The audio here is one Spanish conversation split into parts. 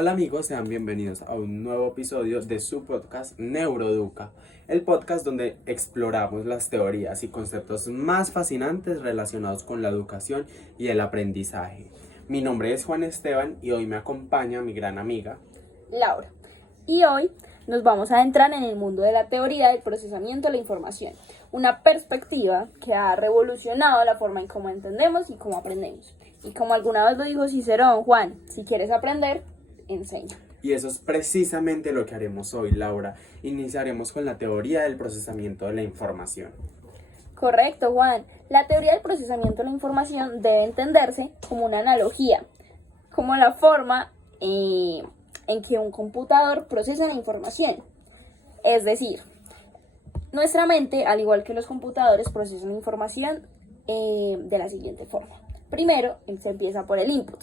Hola amigos, sean bienvenidos a un nuevo episodio de su podcast Neuroeduca, el podcast donde exploramos las teorías y conceptos más fascinantes relacionados con la educación y el aprendizaje. Mi nombre es Juan Esteban y hoy me acompaña mi gran amiga Laura. Y hoy nos vamos a adentrar en el mundo de la teoría del procesamiento de la información, una perspectiva que ha revolucionado la forma en cómo entendemos y cómo aprendemos. Y como alguna vez lo dijo Cicerón, Juan, si quieres aprender, enseña. y eso es precisamente lo que haremos hoy, Laura. Iniciaremos con la teoría del procesamiento de la información. Correcto, Juan. La teoría del procesamiento de la información debe entenderse como una analogía, como la forma en que un computador procesa la información. Es decir, nuestra mente, al igual que los computadores, procesan la información de la siguiente forma. Primero, se empieza por el input,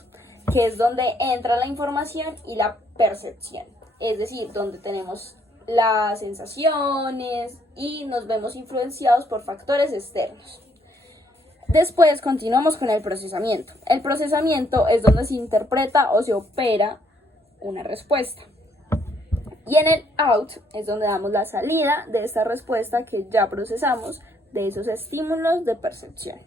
que es donde entra la información y la percepción. Es decir, donde tenemos las sensaciones y nos vemos influenciados por factores externos. Después continuamos con el procesamiento. El procesamiento es donde se interpreta o se opera una respuesta. Y en el out es donde damos la salida de esta respuesta que ya procesamos de esos estímulos de percepción.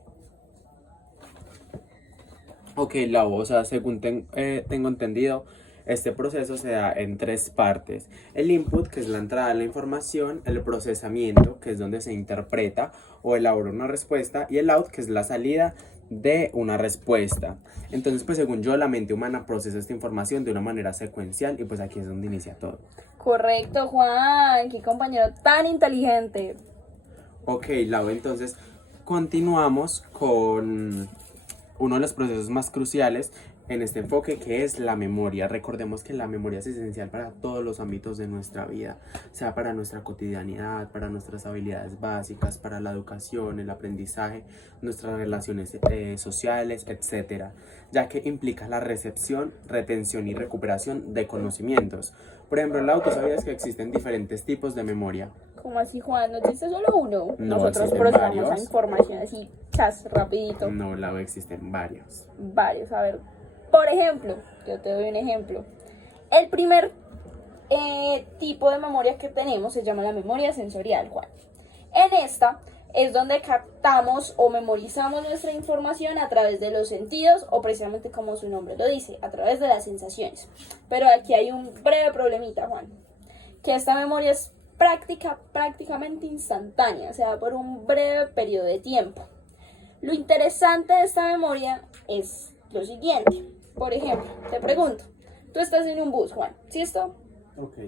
Ok, Lau, o sea, según tengo entendido, este proceso se da en tres partes. El input, que es la entrada de la información, el procesamiento, que es donde se interpreta o elabora una respuesta, y el out, que es la salida de una respuesta. Entonces, pues según yo, la mente humana procesa esta información de una manera secuencial y pues aquí es donde inicia todo. Correcto, Juan, qué compañero tan inteligente. Ok, Lau, entonces continuamos con uno de los procesos más cruciales en este enfoque, que es la memoria. Recordemos que la memoria es esencial para todos los ámbitos de nuestra vida, sea para nuestra cotidianidad, para nuestras habilidades básicas, para la educación, el aprendizaje, nuestras relaciones sociales, etcétera, ya que implica la recepción, retención y recuperación de conocimientos. Por ejemplo, Lau, ¿tú sabías que existen diferentes tipos de memoria? ¿Cómo así, Juan? ¿No existe solo uno? No, Nosotros existen procesamos la varios. información así, chas, rapidito. No, Lau, existen varios. Varios, a ver. Por ejemplo, yo te doy un ejemplo. El primer tipo de memoria que tenemos se llama la memoria sensorial, Juan. En esta es donde captamos o memorizamos nuestra información a través de los sentidos o precisamente como su nombre lo dice, a través de las sensaciones. Pero aquí hay un breve problemita, Juan, que esta memoria es prácticamente instantánea, o sea, por un breve periodo de tiempo. Lo interesante de esta memoria es lo siguiente. Por ejemplo, te pregunto, tú estás en un bus, Juan, ¿sí esto? Ok.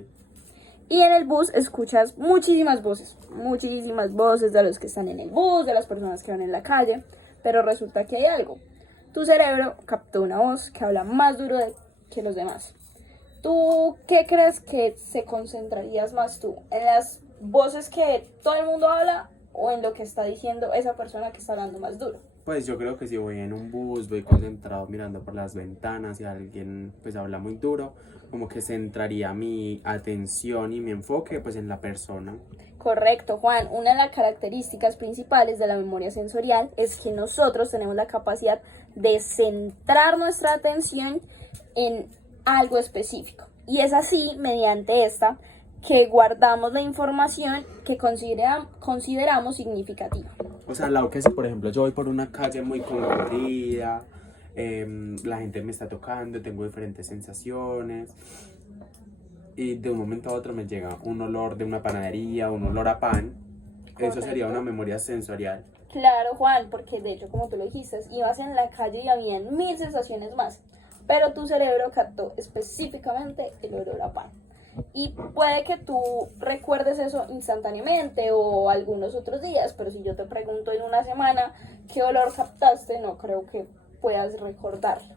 Y en el bus escuchas muchísimas voces de los que están en el bus, de las personas que van en la calle, pero resulta que hay algo. Tu cerebro captó una voz que habla más duro que los demás. ¿Tú qué crees que se concentrarías más tú? ¿En las voces que todo el mundo habla o en lo que está diciendo esa persona que está hablando más duro? Pues yo creo que si voy en un bus, voy concentrado mirando por las ventanas y alguien pues habla muy duro, como que centraría mi atención y mi enfoque pues en la persona. Correcto, Juan. Una de las características principales de la memoria sensorial es que nosotros tenemos la capacidad de centrar nuestra atención en algo específico. Y es así, mediante esta, que guardamos la información que consideramos significativa. O sea, Lau, que si por ejemplo yo voy por una calle muy concurrida, la gente me está tocando, tengo diferentes sensaciones y de un momento a otro me llega un olor de una panadería, un olor a pan, eso sería una memoria sensorial. Claro, Juan, porque de hecho, como tú lo dijiste, ibas en la calle y habían 1000 sensaciones más, pero tu cerebro captó específicamente el olor a pan. Y puede que tú recuerdes eso instantáneamente o algunos otros días, pero si yo te pregunto en una semana qué olor captaste, no creo que puedas recordarlo.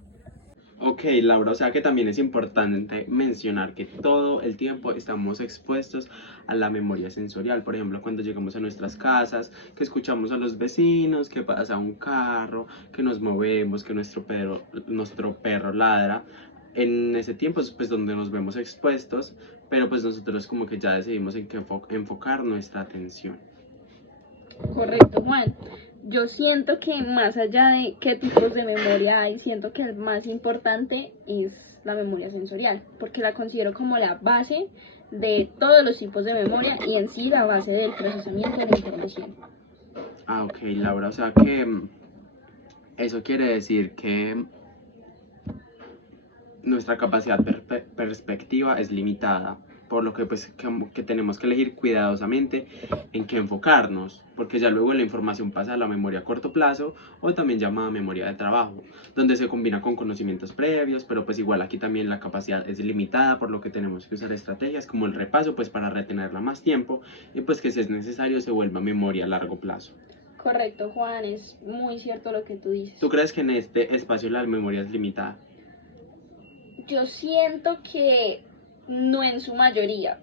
Ok, Laura, o sea que también es importante mencionar que todo el tiempo estamos expuestos a la memoria sensorial. Por ejemplo, cuando llegamos a nuestras casas, que escuchamos a los vecinos, que pasa un carro, que nos movemos, que nuestro perro ladra. En ese tiempo es pues donde nos vemos expuestos, pero pues nosotros como que ya decidimos en qué enfocar nuestra atención. Correcto, Juan. yo siento que más allá de qué tipos de memoria hay, siento que el más importante es la memoria sensorial, porque la considero como la base de todos los tipos de memoria y en sí la base del procesamiento de la información. Ah, ok, Laura, o sea que eso quiere decir que nuestra capacidad perspectiva es limitada, por lo que pues que tenemos que elegir cuidadosamente en qué enfocarnos, porque ya luego la información pasa a la memoria a corto plazo o también llamada memoria de trabajo, donde se combina con conocimientos previos, pero pues igual aquí también la capacidad es limitada, por lo que tenemos que usar estrategias como el repaso pues para retenerla más tiempo y pues que si es necesario se vuelva memoria a largo plazo. Correcto, Juan, es muy cierto lo que tú dices. ¿Tú crees que en este espacio la memoria es limitada? Yo siento que no en su mayoría.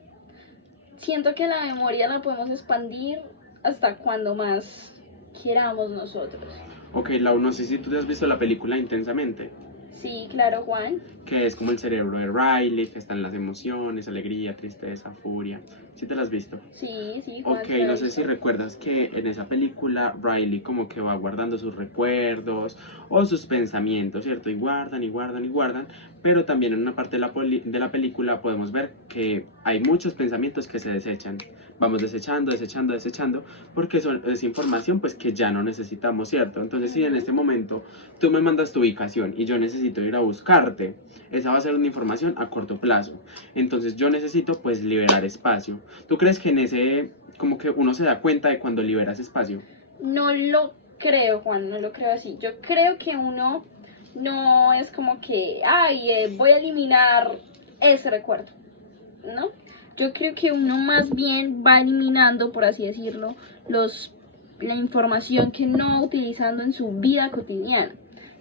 Siento que la memoria la podemos expandir hasta cuando más queramos nosotros. Ok, Lau, no sé si tú te has visto la película Intensamente, Sí, claro, Juan. que es como el cerebro de Riley, que están las emociones, alegría, tristeza, furia. ¿Sí te la has visto? Sí, Juan, Ok, sí lo he no sé si visto. recuerdas que en esa película Riley como que va guardando sus recuerdos o sus pensamientos, ¿cierto? Y guardan y guardan y guardan, pero también en una parte de la película podemos ver que hay muchos pensamientos que se desechan. Vamos desechando, desechando, desechando, porque es información pues que ya no necesitamos, ¿cierto? Entonces si en este momento tú me mandas tu ubicación y yo necesito ir a buscarte, esa va a ser una información a corto plazo. Entonces yo necesito pues liberar espacio. ¿Tú crees que en ese, como que uno se da cuenta de cuando liberas espacio? No lo creo, Juan, no lo creo así. Yo creo que uno no es como que, ay, voy a eliminar ese recuerdo, ¿no? Yo creo que uno más bien va eliminando, por así decirlo, la información que no va utilizando en su vida cotidiana.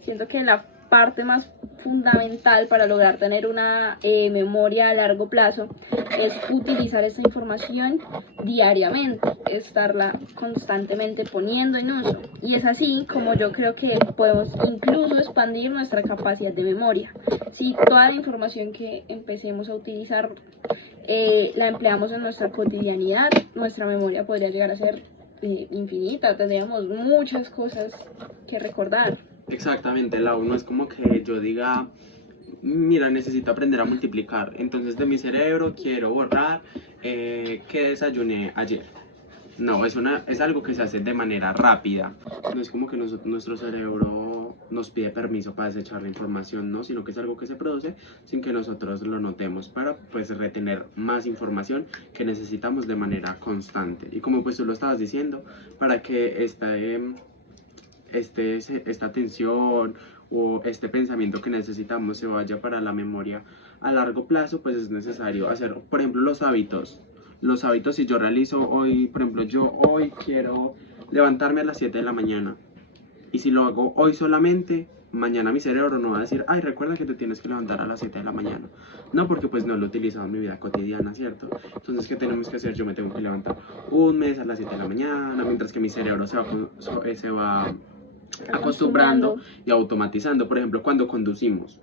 Siento que la parte más fundamental para lograr tener una memoria a largo plazo es utilizar esa información diariamente, estarla constantemente poniendo en uso. Y es así como yo creo que podemos incluso expandir nuestra capacidad de memoria. Si toda la información que empecemos a utilizar la empleamos en nuestra cotidianidad, nuestra memoria podría llegar a ser infinita, tendríamos muchas cosas que recordar. Exactamente, la uno es como que yo diga, mira, necesito aprender a multiplicar. Entonces de mi cerebro quiero borrar que desayuné ayer. No, es algo que se hace de manera rápida. No es como que nuestro cerebro nos pide permiso para desechar la información, ¿no? Sino que es algo que se produce sin que nosotros lo notemos para pues retener más información que necesitamos de manera constante. Y como pues tú lo estabas diciendo, para que esta tensión o este pensamiento que necesitamos se vaya para la memoria a largo plazo, pues es necesario hacer, por ejemplo, los hábitos. Los hábitos, si yo realizo hoy, por ejemplo, yo hoy quiero levantarme a las 7 de la mañana. Y si lo hago hoy solamente, mañana mi cerebro no va a decir, ay, recuerda que te tienes que levantar a las 7 de la mañana. No, porque pues no lo he utilizado en mi vida cotidiana, ¿cierto? Entonces, ¿qué tenemos que hacer? Yo me tengo que levantar un mes a las 7 de la mañana, mientras que mi cerebro se va acostumbrando y automatizando. Por ejemplo, cuando conducimos,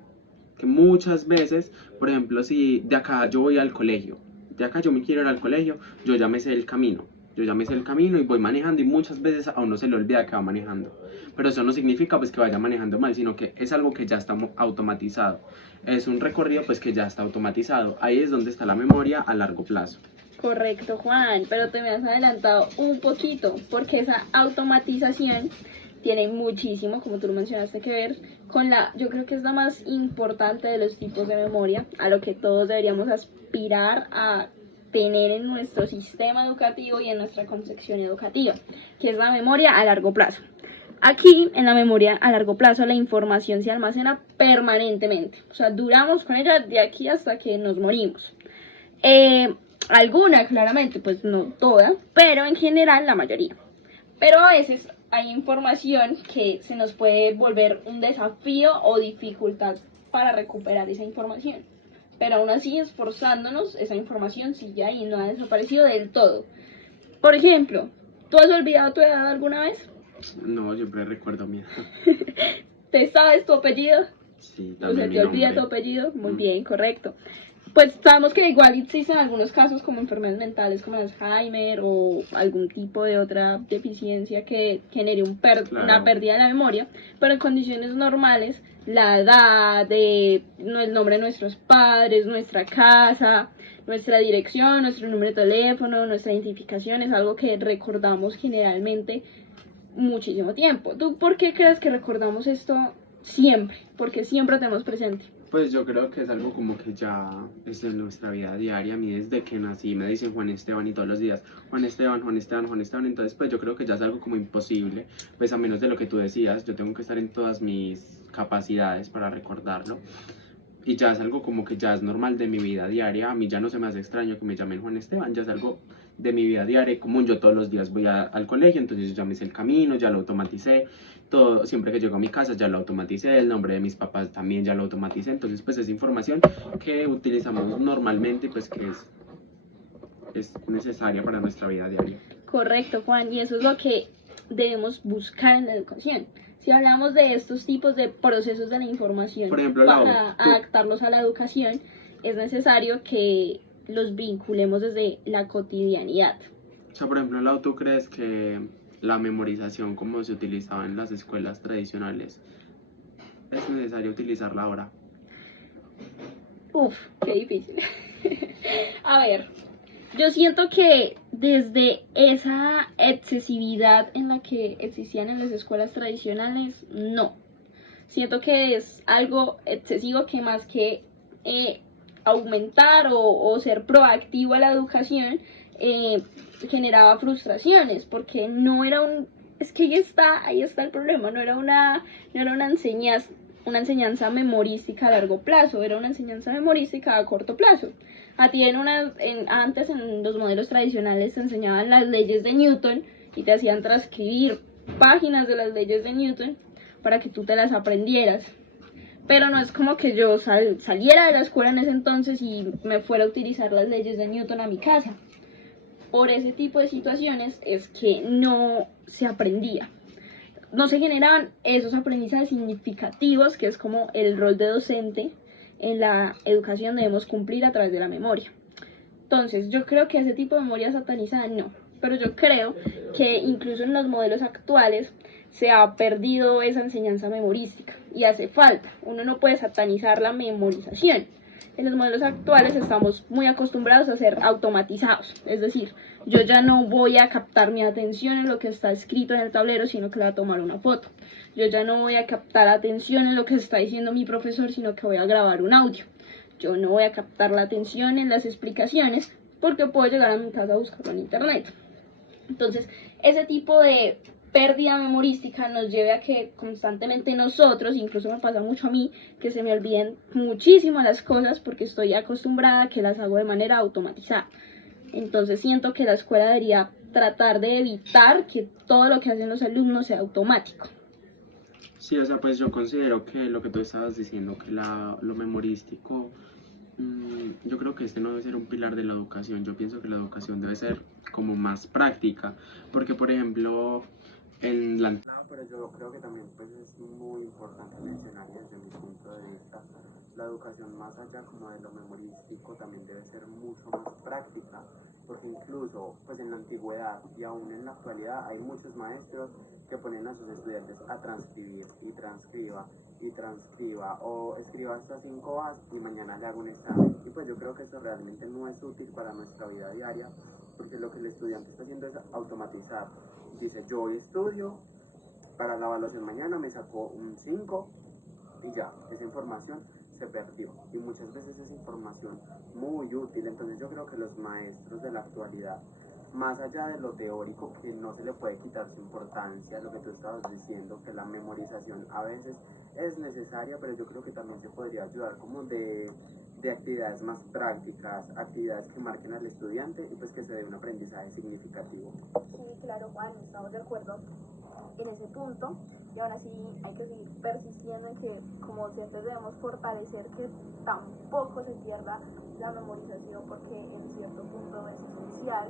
que muchas veces, por ejemplo, si de acá yo voy al colegio, de acá yo me quiero ir al colegio, yo ya me sé el camino. Yo ya me sé el camino y voy manejando y muchas veces a uno se le olvida que va manejando. Pero eso no significa pues que vaya manejando mal, sino que es algo que ya está automatizado. Es un recorrido pues que ya está automatizado. Ahí es donde está la memoria a largo plazo. Correcto, Juan, pero te me has adelantado un poquito, porque esa automatización tiene muchísimo, como tú lo mencionaste, que ver con yo creo que es la más importante de los tipos de memoria, a lo que todos deberíamos aspirar a tener en nuestro sistema educativo y en nuestra concepción educativa, que es la memoria a largo plazo. Aquí, en la memoria a largo plazo, la información se almacena permanentemente, o sea, duramos con ella de aquí hasta que nos morimos. Alguna, claramente, pues no toda, pero en general la mayoría. Pero a veces hay información que se nos puede volver un desafío o dificultad para recuperar esa información. Pero aún así, esforzándonos, esa información sigue ahí, no ha desaparecido del todo. Por ejemplo, ¿tú has olvidado tu edad alguna vez? No, siempre recuerdo mi edad. ¿Te sabes tu apellido? Sí, O sea, también mi ¿te olvida tu nombre. apellido? Muy bien, correcto. pues sabemos que igual existen algunos casos como enfermedades mentales como Alzheimer o algún tipo de otra deficiencia que genere una pérdida de la memoria, pero en condiciones normales, la edad, el nombre de nuestros padres, nuestra casa, nuestra dirección, nuestro número de teléfono, nuestra identificación es algo que recordamos generalmente muchísimo tiempo. ¿Tú por qué crees que recordamos esto siempre? Porque siempre lo tenemos presente. Pues yo creo que es algo como que ya es en nuestra vida diaria. A mí desde que nací me dicen Juan Esteban y todos los días Juan Esteban, Juan Esteban, Juan Esteban. Entonces pues yo creo que ya es algo como imposible. Pues a menos de lo que tú decías, yo tengo que estar en todas mis capacidades para recordarlo. Y ya es algo como que ya es normal de mi vida diaria. A mí ya no se me hace extraño que me llamen Juan Esteban, ya es algo de mi vida diaria común. Yo todos los días voy al colegio, entonces ya me sé el camino, ya lo automaticé. Todo, siempre que llego a mi casa ya lo automaticé, el nombre de mis papás también ya lo automaticé. Entonces pues es información que utilizamos normalmente y pues que es necesaria para nuestra vida diaria. Correcto, Juan, y eso es lo que debemos buscar en la educación. Si hablamos de estos tipos de procesos de la información, por ejemplo, para adaptarlos a la educación, es necesario que los vinculemos desde la cotidianidad. O sea, por ejemplo, Lau, ¿tú crees que la memorización como se utilizaba en las escuelas tradicionales es necesario utilizarla ahora? Uf, qué difícil. A ver, yo siento que desde esa excesividad en la que existían en las escuelas tradicionales, no. Siento que es algo excesivo que más que aumentar o ser proactivo a la educación, generaba frustraciones, porque no era un... Es que ahí está el problema, no era una enseñanza memorística a largo plazo, era una enseñanza memorística a corto plazo. A ti antes en los modelos tradicionales te enseñaban las leyes de Newton y te hacían transcribir páginas de las leyes de Newton para que tú te las aprendieras. Pero no es como que yo saliera de la escuela en ese entonces y me fuera a utilizar las leyes de Newton a mi casa. Por ese tipo de situaciones es que no se aprendía. No se generaban esos aprendizajes significativos, que es como el rol de docente en la educación debemos cumplir a través de la memoria. Entonces, yo creo que ese tipo de memoria satanizada no. Pero yo creo que incluso en los modelos actuales se ha perdido esa enseñanza memorística y hace falta. Uno no puede satanizar la memorización. En los modelos actuales estamos muy acostumbrados a ser automatizados, es decir, yo ya no voy a captar mi atención en lo que está escrito en el tablero, sino que le voy a tomar una foto. Yo ya no voy a captar atención en lo que está diciendo mi profesor, sino que voy a grabar un audio. Yo no voy a captar la atención en las explicaciones porque puedo llegar a mi casa a buscarlo en internet. Entonces, ese tipo de pérdida memorística nos lleva a que constantemente nosotros, incluso me pasa mucho a mí, que se me olviden muchísimo las cosas porque estoy acostumbrada a que las hago de manera automatizada. Entonces siento que la escuela debería tratar de evitar que todo lo que hacen los alumnos sea automático. Sí, o sea, pues yo considero que lo que tú estabas diciendo, que lo memorístico, yo creo que este no debe ser un pilar de la educación. Yo pienso que la educación debe ser como más práctica, porque por ejemplo, en la... No, pero yo creo que también pues es muy importante mencionar desde mi punto de vista, la educación más allá como de lo memorístico también debe ser mucho más práctica, porque incluso pues en la antigüedad y aún en la actualidad hay muchos maestros que ponen a sus estudiantes a transcribir y transcriba o escriba hasta 5 hojas y mañana le hago un examen. Y pues yo creo que eso realmente no es útil para nuestra vida diaria, porque lo que el estudiante está haciendo es automatizar. Dice, yo hoy estudio, para la evaluación mañana me sacó un 5 y ya, esa información se perdió. Y muchas veces es información muy útil. Entonces yo creo que los maestros de la actualidad, más allá de lo teórico, que no se le puede quitar su importancia, lo que tú estabas diciendo, que la memorización a veces es necesaria, pero yo creo que también se podría ayudar como de actividades más prácticas, actividades que marquen al estudiante y pues que se dé un aprendizaje significativo. Sí, claro, Juan, estamos de acuerdo en ese punto y aún así hay que seguir persistiendo en que como docentes debemos fortalecer que tampoco se pierda la memorización porque en cierto punto es esencial.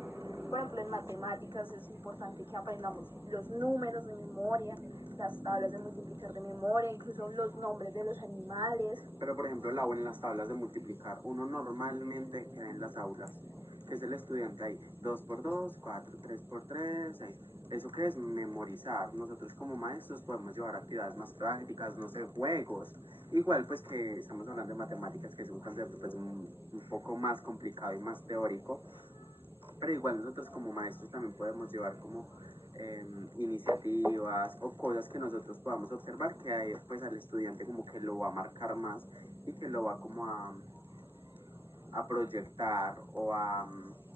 Por ejemplo, en matemáticas es importante que aprendamos los números de memoria, las tablas de multiplicar de memoria, incluso los nombres de los animales. Pero por ejemplo, en las tablas de multiplicar, uno normalmente que ve en las aulas, que es el estudiante ahí, 2 por 2, 4, 3 por 3, 6. ¿Eso qué es? Memorizar. Nosotros como maestros podemos llevar actividades más prácticas, no sé, juegos. Igual pues que estamos hablando de matemáticas, que es un concepto pues un poco más complicado y más teórico, pero igual nosotros como maestros también podemos llevar como iniciativas o cosas que nosotros podamos observar que pues al estudiante como que lo va a marcar más y que lo va como a proyectar o a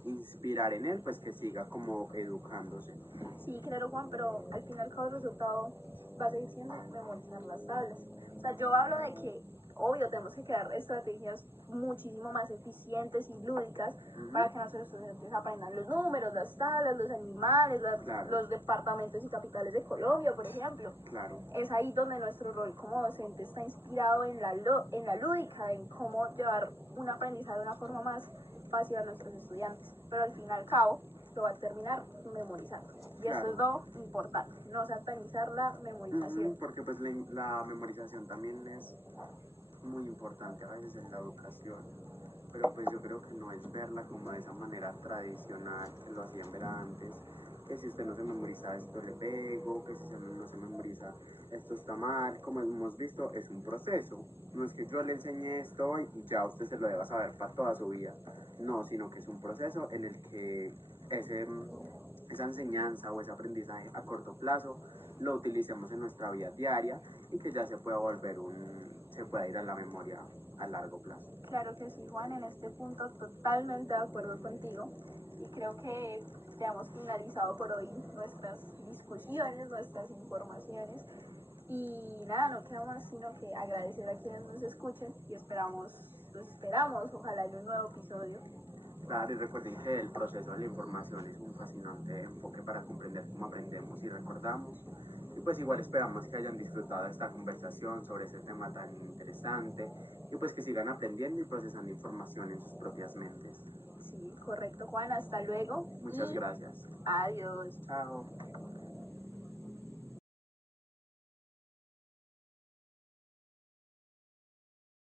inspirar en él, pues que siga como educándose. Sí, claro, Juan, pero al final cada resultado va a seguir siendo memorizar las tablas. O sea, yo hablo de que, obvio, tenemos que crear estrategias muchísimo más eficientes y lúdicas para que nuestros estudiantes aprendan los números, las tablas, los animales, Claro. los departamentos y capitales de Colombia, por ejemplo. Claro. Es ahí donde nuestro rol como docente está inspirado en la lúdica, en cómo llevar un aprendizaje de una forma más fácil a nuestros estudiantes. Pero al fin y al cabo, lo va a terminar memorizando. Y Claro. esto es lo importante, no satanizar la memorización. Porque pues la memorización también es muy importante a veces en la educación, pero pues yo creo que no es verla como de esa manera tradicional que lo hacían ver antes, que si usted no se memoriza esto le pego, que si usted no se memoriza esto está mal. Como hemos visto, es un proceso, no es que yo le enseñe esto hoy y ya usted se lo deba saber para toda su vida, no, sino que es un proceso en el que esa enseñanza o ese aprendizaje a corto plazo lo utilicemos en nuestra vida diaria y que ya se pueda volver se pueda ir a la memoria a largo plazo. Claro que sí, Juan, en este punto totalmente de acuerdo contigo y creo que ya hemos finalizado por hoy nuestras discusiones, nuestras informaciones y nada, no queda más sino que agradecer a quienes nos escuchen y los esperamos, ojalá en un nuevo episodio. Claro, y recuerden que el proceso de la información es un fascinante enfoque para comprender cómo aprendemos y recordamos. Y pues igual esperamos que hayan disfrutado esta conversación sobre ese tema tan interesante y pues que sigan aprendiendo y procesando información en sus propias mentes. Sí, correcto, Juan, hasta luego. Muchas gracias. Adiós. Chao.